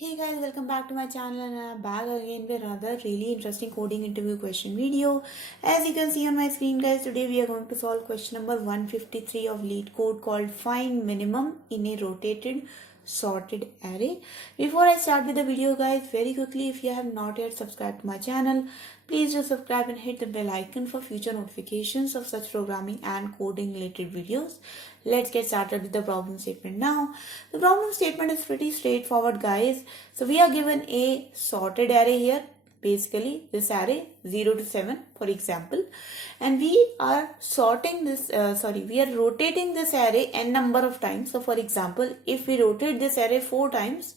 Hey guys, welcome back to my channel and I'm back again with another really interesting coding interview question video. As you can see on my screen guys, today we are going to solve question number 153 of Leetcode called find minimum in a rotated sorted array. Before I start with the video guys, very quickly, if you have not yet subscribed to my channel, please do subscribe and hit the bell icon for future notifications of such programming and coding related videos. Let's get started with the problem statement now. The problem statement is pretty straightforward guys. So we are given a sorted array here, basically this array 0 to 7 for example, and we are sorting this we are rotating this array n number of times. So for example, if we rotate this array 4 times,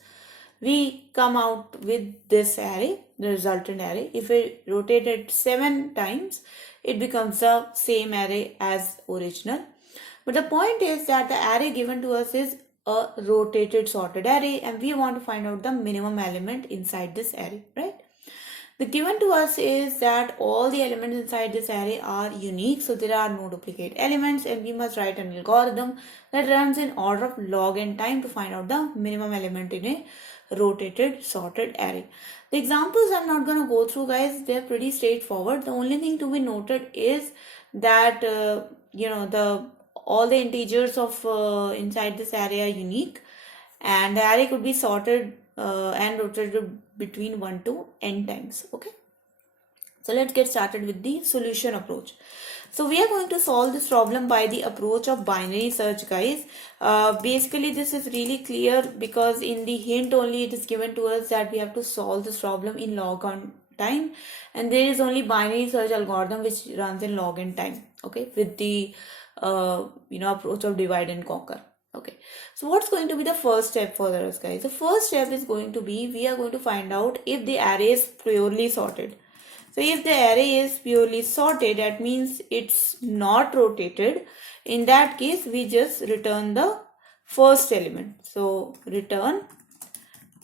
we come out with this array, the resultant array. If we rotate it 7 times, it becomes the same array as original. But the point is that the array given to us is a rotated sorted array and we want to find out the minimum element inside this array, right? The given to us is that all the elements inside this array are unique, so there are no duplicate elements, and we must write an algorithm that runs in order of log n time to find out the minimum element in a rotated sorted array. The examples I'm not going to go through guys, they're pretty straightforward. The only thing to be noted is that all the integers of inside this array are unique, and the array could be sorted and rotated between 1 to n times. Okay, so let's get started with the solution approach. So we are going to solve this problem by the approach of binary search guys. Basically this is really clear because in the hint only it is given to us that we have to solve this problem in log n time, and there is only binary search algorithm which runs in log n time. Okay, with the approach of divide and conquer. Okay, so what's going to be the first step for us guys? The first step is going to be, we are going to find out if the array is purely sorted. So if the array is purely sorted, that means it's not rotated. In that case, we just return the first element. So return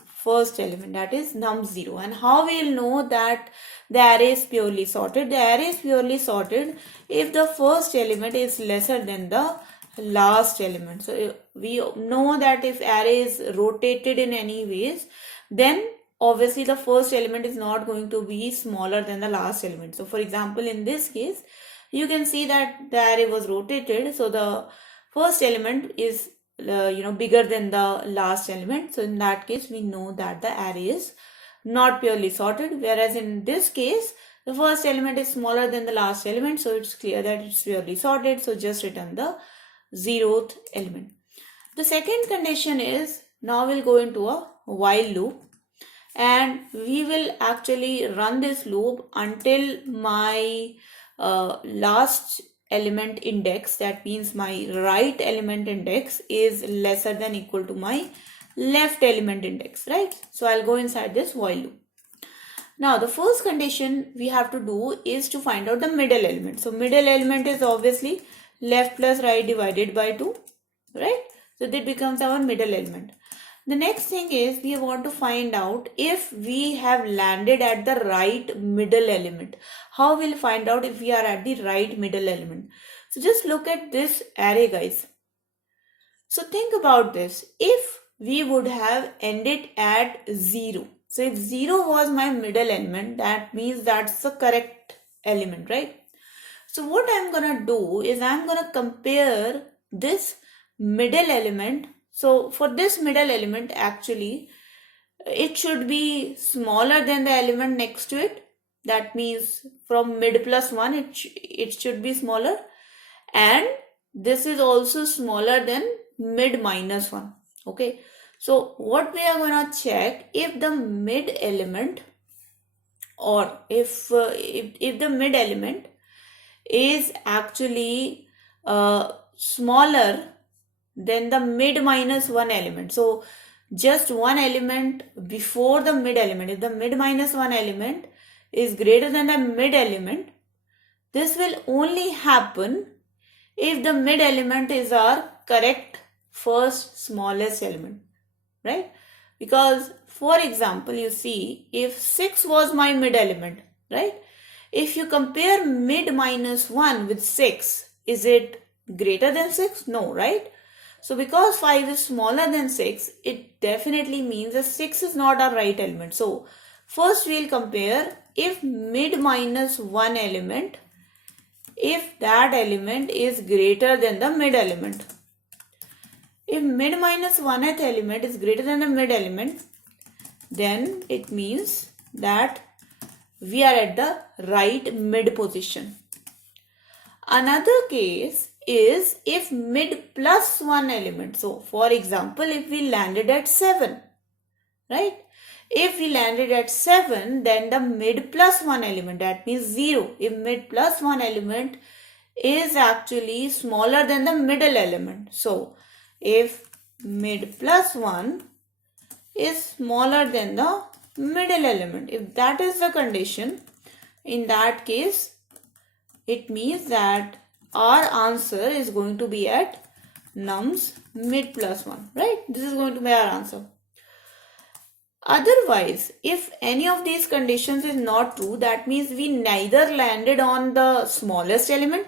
first element, that is num0. And how we'll know that the array is purely sorted? The array is purely sorted if the first element is lesser than the last element. So we know that if array is rotated in any ways, then obviously the first element is not going to be smaller than the last element. So for example, in this case, you can see that the array was rotated, so the first element is bigger than the last element. So in that case, we know that the array is not purely sorted, whereas in this case, the first element is smaller than the last element, so it's clear that it's purely sorted. So just return the 0th element. The second condition is, now we'll go into a while loop, and we will actually run this loop until my last element index, that means my right element index, is lesser than equal to my left element index, right? So I'll go inside this while loop. Now the first condition we have to do is to find out the middle element. So middle element is obviously left plus right divided by 2, right? So that becomes our middle element. The next thing is, we want to find out if we have landed at the right middle element. How we'll find out if we are at the right middle element? So just look at this array guys. So think about this. If we would have ended at 0, so if 0 was my middle element, that means that's the correct element, right? So what I'm gonna do is, I'm gonna compare this middle element. So for this middle element, actually, it should be smaller than the element next to it. That means from mid plus 1, it should be smaller. And this is also smaller than mid minus 1. Okay. So what we are going to check, if the mid element, or if the mid element is actually smaller than the mid minus 1 element. So just one element before the mid element. If the mid minus 1 element is greater than the mid element, this will only happen if the mid element is our correct first smallest element, right? Because for example, you see, if 6 was my mid element, right? If you compare mid minus 1 with 6, is it greater than 6? No, right? So because 5 is smaller than 6, it definitely means that 6 is not our right element. So first we'll compare if mid minus 1 element, if that element is greater than the mid element. If mid minus 1th element is greater than the mid element, then it means that we are at the right mid position. Another case is if mid plus 1 element. So for example, if we landed at 7, right? If we landed at 7, then the mid plus 1 element, that means 0. If mid plus 1 element is actually smaller than the middle element. So if mid plus 1 is smaller than the middle element, if that is the condition, in that case, it means that our answer is going to be at nums mid plus 1, right? This is going to be our answer. Otherwise, if any of these conditions is not true, that means we neither landed on the smallest element,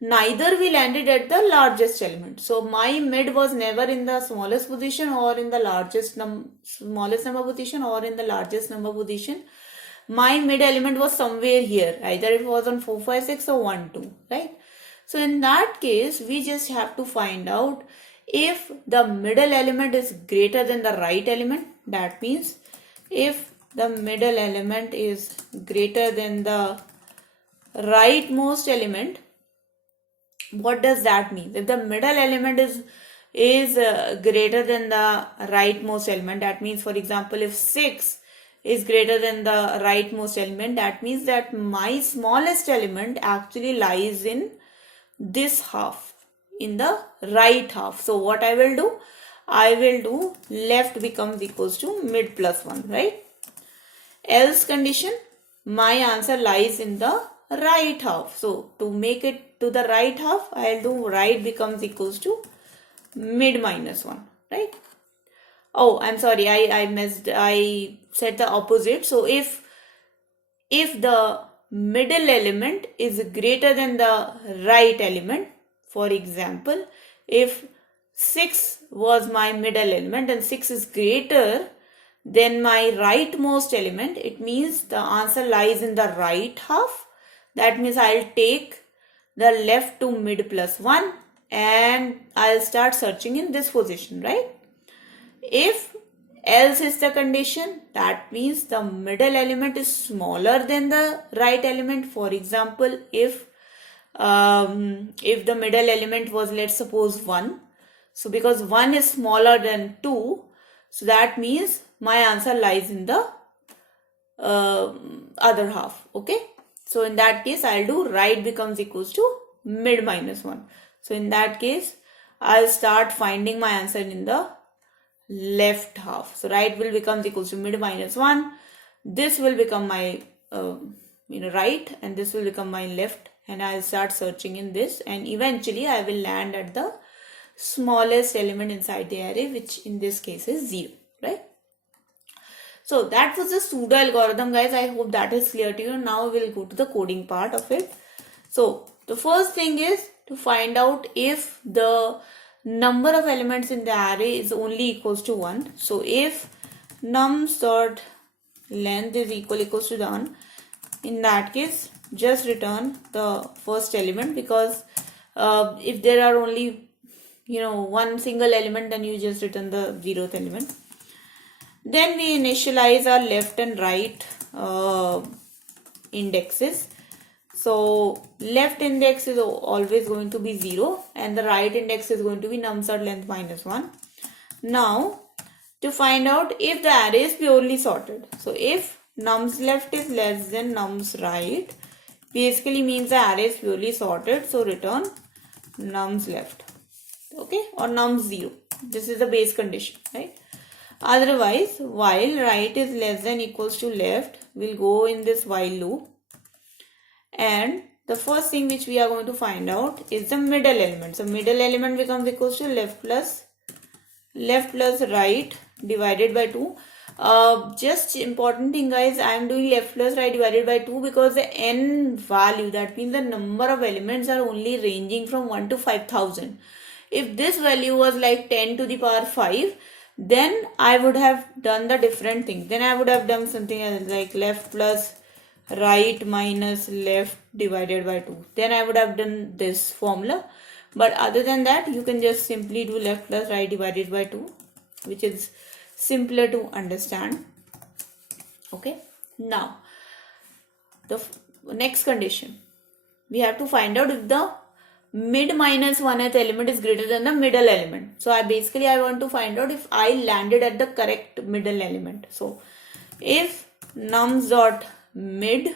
neither we landed at the largest element. So my mid was never in the smallest position or in the smallest number position or in the largest number position. My mid element was somewhere here. Either it was on 4, 5, 6 or 1, 2, right? So in that case, we just have to find out if the middle element is greater than the right element. That means if the middle element is greater than the rightmost element, what does that mean? If the middle element is greater than the rightmost element, that means, for example, if 6 is greater than the rightmost element, that means that my smallest element actually lies in this half, in the right half. So what I will do? I will do left becomes equals to mid plus 1, right? Else condition, my answer lies in the right half. So to make it to the right half, I'll do right becomes equals to mid minus 1, right? Oh, I'm sorry, I said the opposite. So if the middle element is greater than the right element, for example, if 6 was my middle element and 6 is greater than my rightmost element, it means the answer lies in the right half. That means I'll take the left to mid plus 1 and I'll start searching in this position, right? If else is the condition, that means the middle element is smaller than the right element. For example, if the middle element was, let's suppose, 1. So because 1 is smaller than 2, so that means my answer lies in the other half, okay? So in that case, I'll do right becomes equals to mid minus 1. So in that case, I'll start finding my answer in the left half. So right will becomes equals to mid minus 1. This will become my right, and this will become my left, and I'll start searching in this, and eventually I will land at the smallest element inside the array, which in this case is 0, right? So that was the pseudo algorithm, guys. I hope that is clear to you. Now we'll go to the coding part of it. So the first thing is to find out if the number of elements in the array is only equals to 1. So if nums dot length is equals to 1, in that case just return the first element, because if there are only one single element, then you just return the 0th element. Then we initialize our left and right indexes. So left index is always going to be 0 and the right index is going to be nums dot length minus 1. Now to find out if the array is purely sorted. So if nums left is less than nums right, basically means the array is purely sorted. So return nums left, okay, or nums 0. This is the base condition, right? Otherwise, while right is less than equals to left, we'll go in this while loop. And the first thing which we are going to find out is the middle element. So middle element becomes equals to left plus right divided by 2. Just important thing, guys, I am doing left plus right divided by 2 because the n value, that means the number of elements, are only ranging from 1 to 5000. if this value was like 10 to the power 5, then I would have done the different thing. Then I would have done something else like left plus right minus left divided by 2. Then I would have done this formula. But other than that, you can just simply do left plus right divided by 2, which is simpler to understand. Okay. Now, the next condition. We have to find out if the mid minus 1th element is greater than the middle element. So I want to find out if I landed at the correct middle element. So if nums dot mid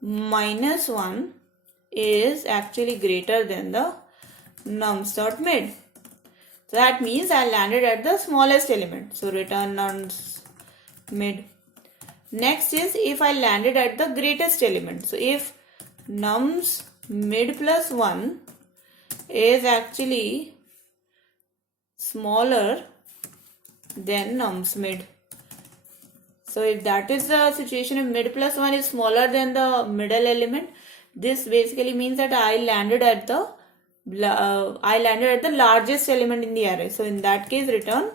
minus 1 is actually greater than the nums dot mid. So that means I landed at the smallest element. So return nums mid. Next is if I landed at the greatest element. So if nums mid plus 1 is actually smaller than nums mid. So if that is the situation, if mid plus 1 is smaller than the middle element, this basically means that I landed at the largest element in the array. So in that case, return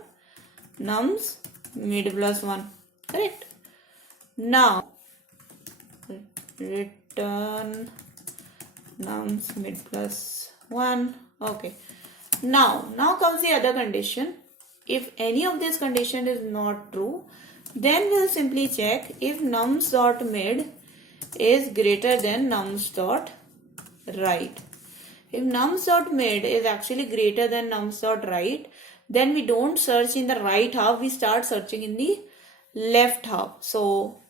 nums mid plus 1. Correct. Now return nums mid plus 1. Okay. Now comes the other condition. If any of this condition is not true, then we'll simply check if nums dot mid is greater than nums dot right. If nums dot mid is actually greater than nums dot right, then we don't search in the right half, we start searching in the left half. So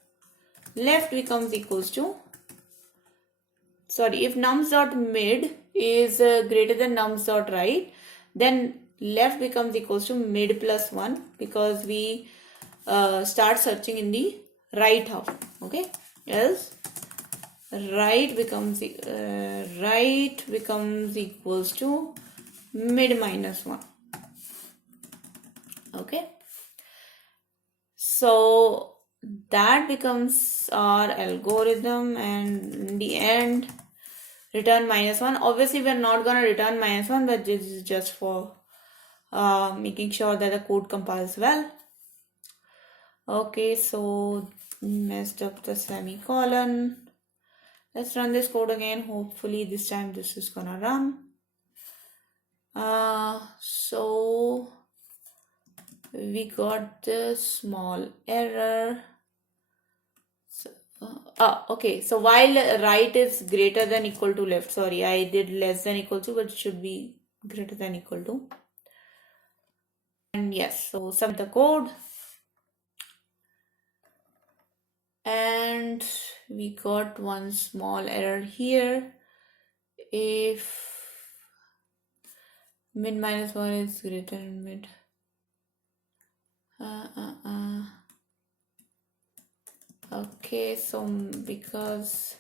left becomes equals to, if nums dot mid is greater than nums dot right, then left becomes equals to mid plus 1, because we start searching in the right half. Okay, else right becomes equals to mid minus 1. Okay, so that becomes our algorithm, and in the end return minus 1. Obviously we are not going to return minus 1, but this is just for making sure that the code compiles well. Okay, so messed up the semicolon. Let's run this code again. Hopefully this time this is gonna run. So we got this small error. Okay, so while right is greater than equal to left, sorry, I did less than equal to, but it should be greater than equal to. And yes, so submit the code. And we got one small error here. If mid minus 1 is greater than mid. Okay, so because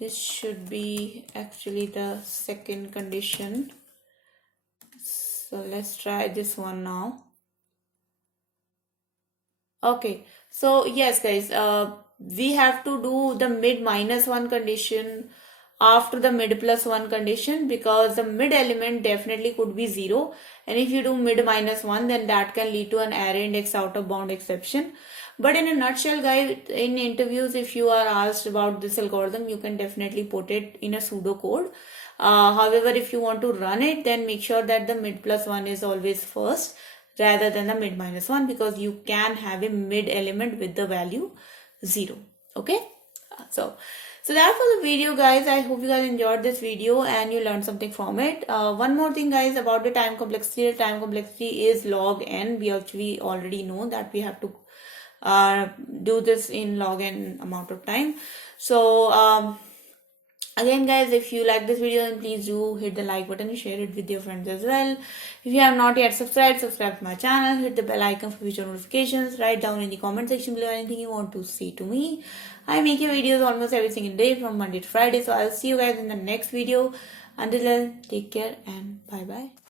this should be actually the second condition. So let's try this one now. Okay, so yes guys, we have to do the mid minus 1 condition after the mid plus 1 condition, because the mid element definitely could be 0, and if you do mid minus 1, then that can lead to an array index out of bound exception. But in a nutshell guys, in interviews if you are asked about this algorithm, you can definitely put it in a pseudocode. However, if you want to run it, then make sure that the mid plus 1 is always first rather than the mid minus 1, because you can have a mid element with the value 0. Okay, so that was the video guys. I hope you guys enjoyed this video and you learned something from it. One more thing guys about the time complexity. The time complexity is log n. We actually already know that we have to do this in log n amount of time. So again guys, if you like this video, then please do hit the like button, share it with your friends as well. If you have not yet subscribed to my channel, hit the bell icon for future notifications. Write down in the comment section below anything you want to say to me. I make your videos almost every single day from Monday to Friday, so I'll see you guys in the next video. Until then, take care and bye bye.